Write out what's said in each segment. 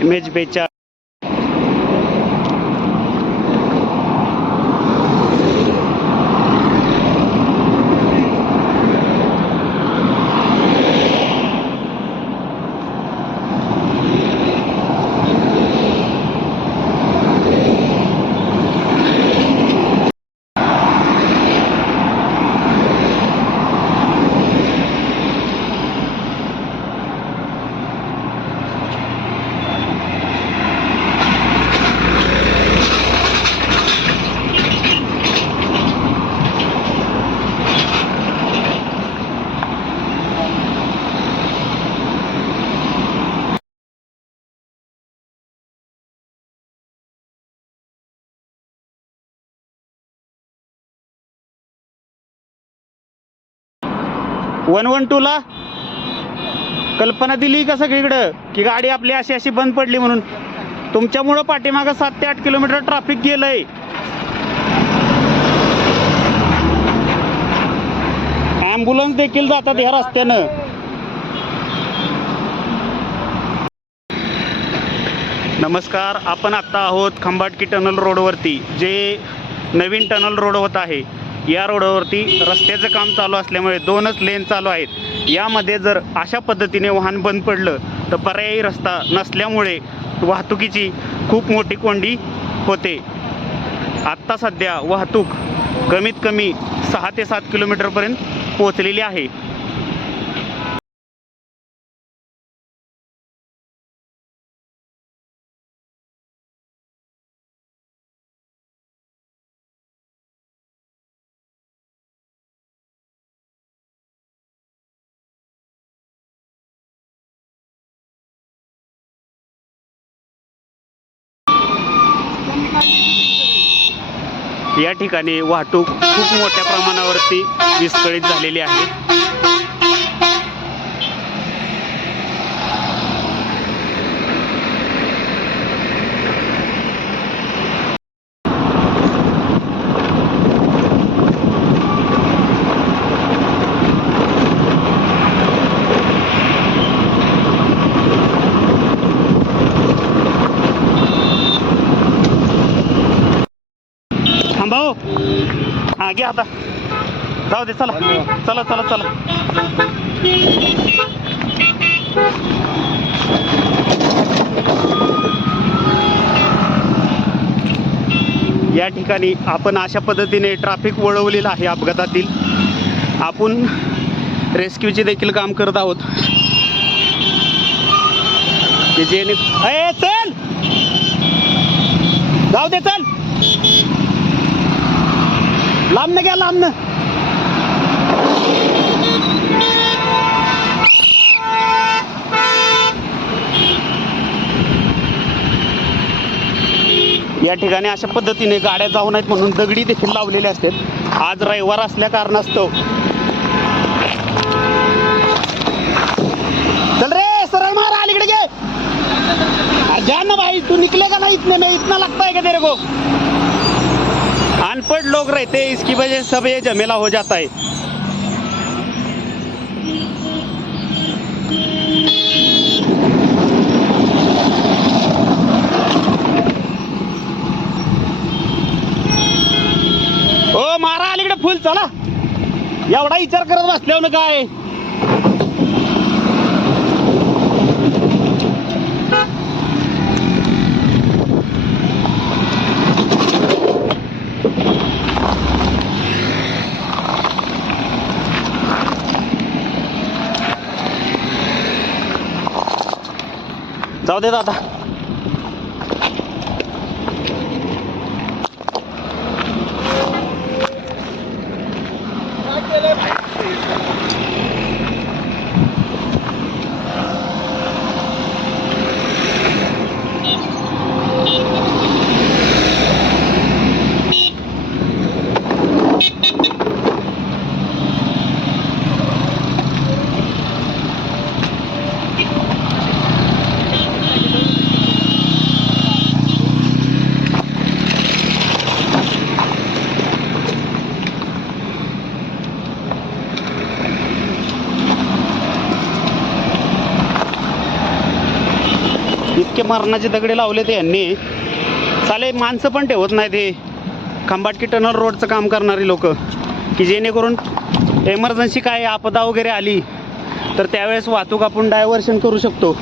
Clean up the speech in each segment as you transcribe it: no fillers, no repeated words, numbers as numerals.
Image बेचा one 112 ला कल्पना दिली का सगळीकडं की गाडी आपली अशी अशी बंद पडली म्हणून. तुमच्यामुळं पाठीमागं 7 ते 8 किलोमीटर ट्रॅफिक गेलंय. ॲम्ब्युलन्स देखील जातात ह्या रस्त्यानं. नमस्कार, आपण आत्ता आहोत खंबाटकी टनल रोडवरती, जे नवीन टनल रोड होत आहे. या रोडवरती रस्त्याचं काम चालू असल्यामुळे 2च लेन चालू आहेत. यामध्ये जर अशा पद्धतीने वाहन बंद पडलं तर पर्यायी रस्ता नसल्यामुळे वाहतुकीची खूप मोठी कोंडी होते. आत्ता सध्या वाहतूक कमीत कमी 6 ते 7 किलोमीटरपर्यंत पोहोचलेली आहे. या ठिकाणी वाहतूक खूप मोठ्या प्रमाणावरती विस्कळीत झालेली आहे. थांबाव, हा घ्या आता, जाऊ दे, चला चला चला चला. या ठिकाणी आपण अशा पद्धतीने ट्रॅफिक वळवलेलं आहे अपघातातील. आपण रेस्क्यूचे देखील काम करत आहोत की जेणे चल जाऊ दे, चल लांबनं घ्या, लांबनं. या ठिकाणी अशा पद्धतीने गाड्या जाऊ नयेत म्हणून दगडी देखील लावलेल्या असतात. आज रविवार असल्या कारणास्तव. चल रे, सरळ मार, अलीकडे घे. जा ना भाई, तू निकले का नहीं इतने में, इतना लगता है क्या तेरे को? अनपढ़ लोग रहते हैं, इसकी वजह सब ये झमेला हो जाता है. ओ मारा अलीकडे फुल, चला. एवढा विचार करत बसल्यावर काय. जाऊ दे दादा. इतके मरणाचे दगडे लावले ते यांनी, साले माणसं पण ठेवत नाही ते खंबाटकी टनल रोडचं काम करणारी लोक, की जेणेकरून एमर्जन्सी काय आपदा वगैरे आली तर त्यावेळेस वाहतूक आपण डायव्हर्शन करू शकतो.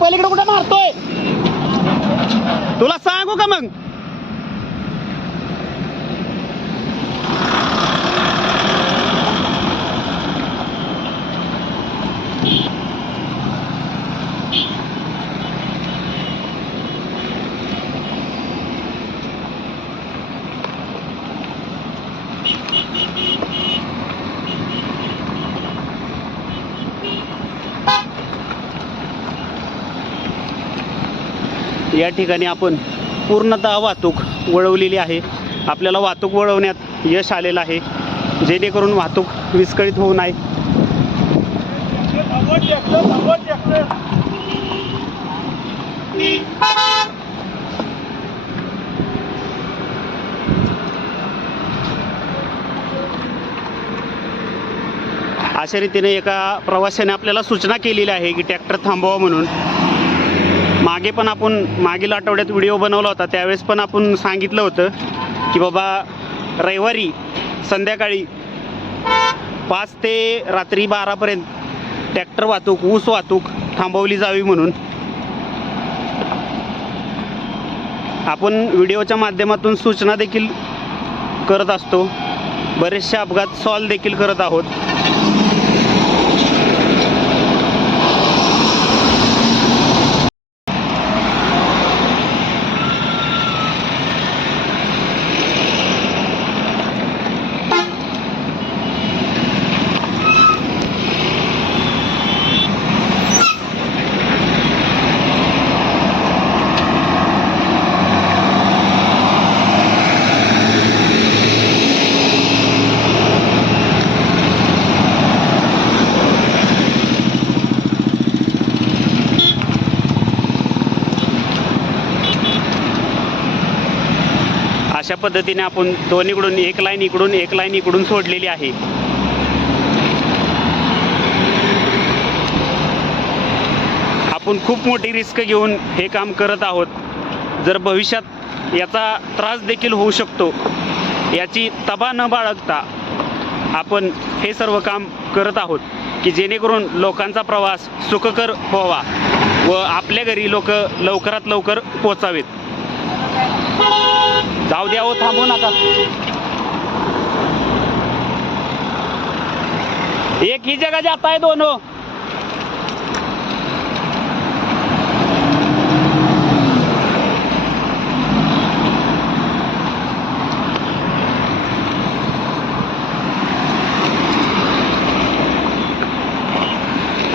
पलीकडे कुठे मारतोय तुला सांगू का मग? या ठिकाणी आपण पूर्णतः वाहतूक वळवलेली आहे. आपल्याला वाहतूक वळवण्यात यश आलेलं आहे, जेणेकरून वाहतूक विस्कळीत होऊ नये. अशा रीतीने एका प्रवाशाने आपल्याला सूचना केलेली आहे की ट्रॅक्टर थांबवा म्हणून. मागे पण आपण मागील आठवड्यात व्हिडिओ बनवला होता, त्यावेळेस पण आपण सांगितलं होतं की बाबा रविवारी संध्याकाळी 5 ते रात्री 12पर्यंत ट्रॅक्टर वाहतूक, ऊस वाहतूक थांबवली जावी म्हणून. आपण व्हिडिओच्या माध्यमातून सूचना देखील करत असतो, बरेचसे अपघात सॉल्व देखील करत आहोत. अशा पद्धतीने आपण दोन्हीकडून एक लाईन इकडून एक लाईन इकडून सोडलेली आहे. आपण खूप मोठी रिस्क घेऊन हे काम करत आहोत. जर भविष्यात याचा त्रास देखील होऊ शकतो, याची तबा न बाळगता आपण हे सर्व काम करत आहोत की जेणेकरून लोकांचा प्रवास सुखकर व्हावा व आपल्या घरी लोक लवकरात लवकर पोचावेत. जाऊ द्या हो, थांबू नका. एक ही जगह जाता है दोनों.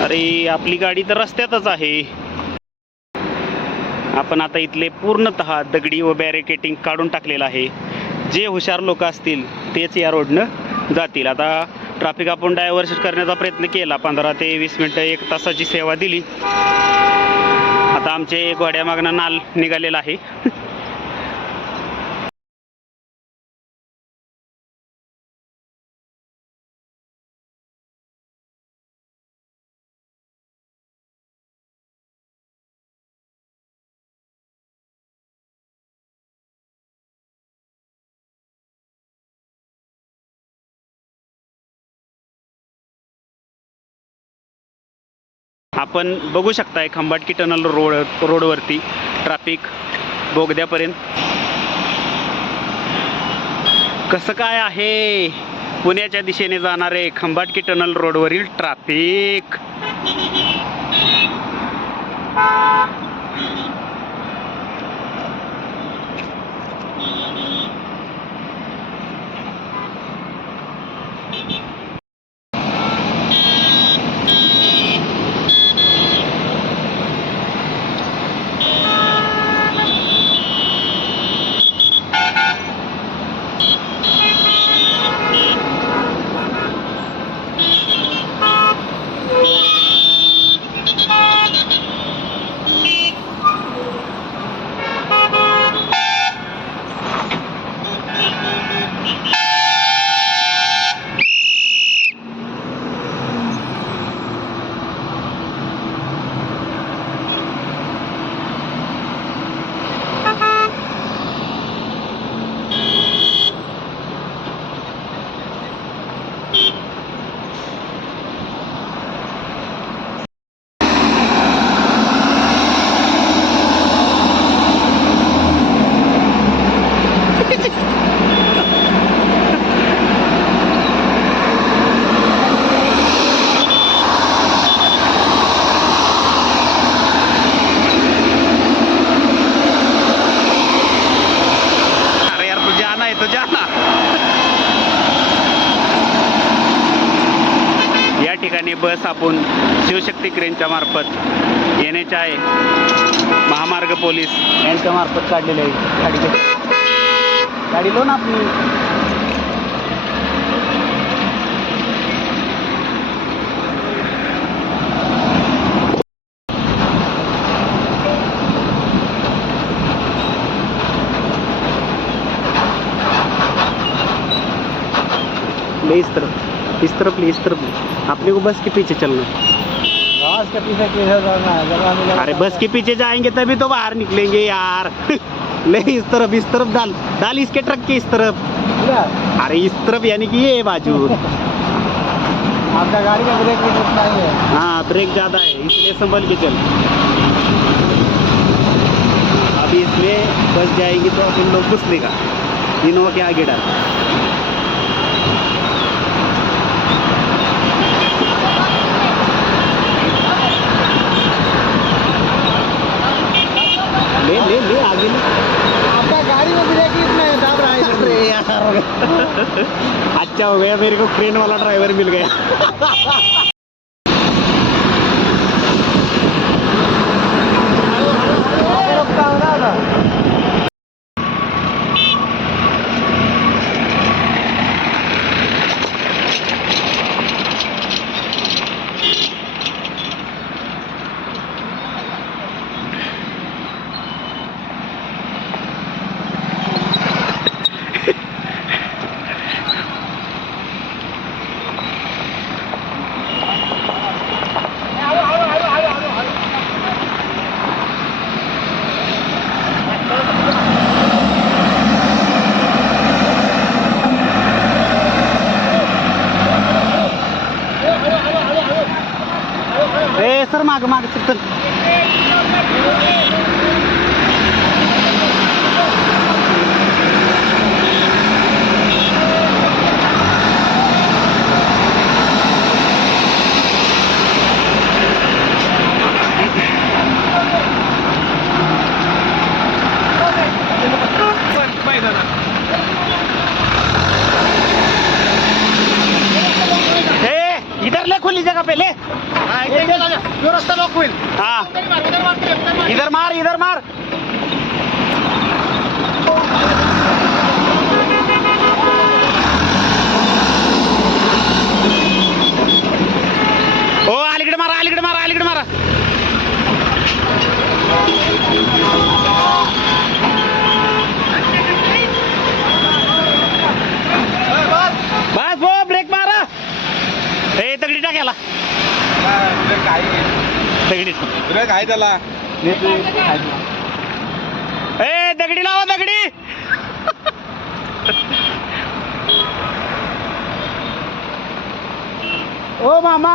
अरे आपली गाडी तर रस्त्यातच आहे. आपण आता इथले पूर्णतः दगडी व बॅरिकेटिंग काढून टाकलेलं आहे. जे हुशार लोक असतील तेच या रोडनं जातील. आता ट्रॅफिक आपण डायव्हर्शन करण्याचा प्रयत्न केला, 15 ते 20 मिनटं 1 तासाची सेवा दिली. आता आमचे घोड्यामागनं नाल निघालेला आहे. आपण बघू शकताय खंबाटकी टनल रोडवरती ट्रॅफिक बोगद्यापर्यंत कसं काय आहे. पुण्याच्या दिशेने जाणारे खंबाटकी टनल रोडवरील ट्रॅफिक. शिवशक्ती क्रेनच्या मार्फत NHAI महामार्ग पोलीस यांच्या मार्फत काढलेले आहे. गाडी लो ना आपली. ले इस तरफ ले, इस तरफ ले. अपने को बस के पीछे चलना. बस के पीछे किधर जाना है? जगह मिला. अरे बस के पीछे जाएंगे तभी तो बाहर निकलेंगे यार. ले इस तरफ डाल इसके ट्रक के इस तरफ. अरे इस तरफ यानी कि ये बाजू. आपका गाड़ी का ब्रेक भी उतना ही है. हाँ ब्रेक ज़्यादा है इसलिए संभल के चल. अभी इसमें बस जाएगी तो अपन लोग घुस लेगा. इनोवा के आगे डाल. ले ले ले आगे ले. आपका गाड़ी में ब्रेक ही इतना है, दाब रहा है. अरे यार अच्छा हो गया मेरे को क्रेन वाला ड्राइवर मिल गया. ए सर माग सर. इधर ले, खुली जगह पे ले. जो रास्ता लॉक होईल. हाँ इधर मार. ओ अलीकडे मारा. बस वो ब्रेक मारा. ए दगडी टाकायला. दगडी तुला काय त्याला ए दगडी लावा दगडी. ओ मामा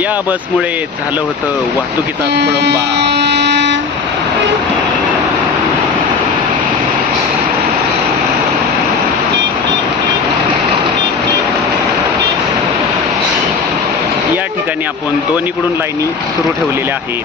या बसमुळे झालं होतं वाहतुकीचा खोळंबा. या ठिकाणी आपण दोन्हीकडून लाईनी सुरू ठेवलेल्या आहेत.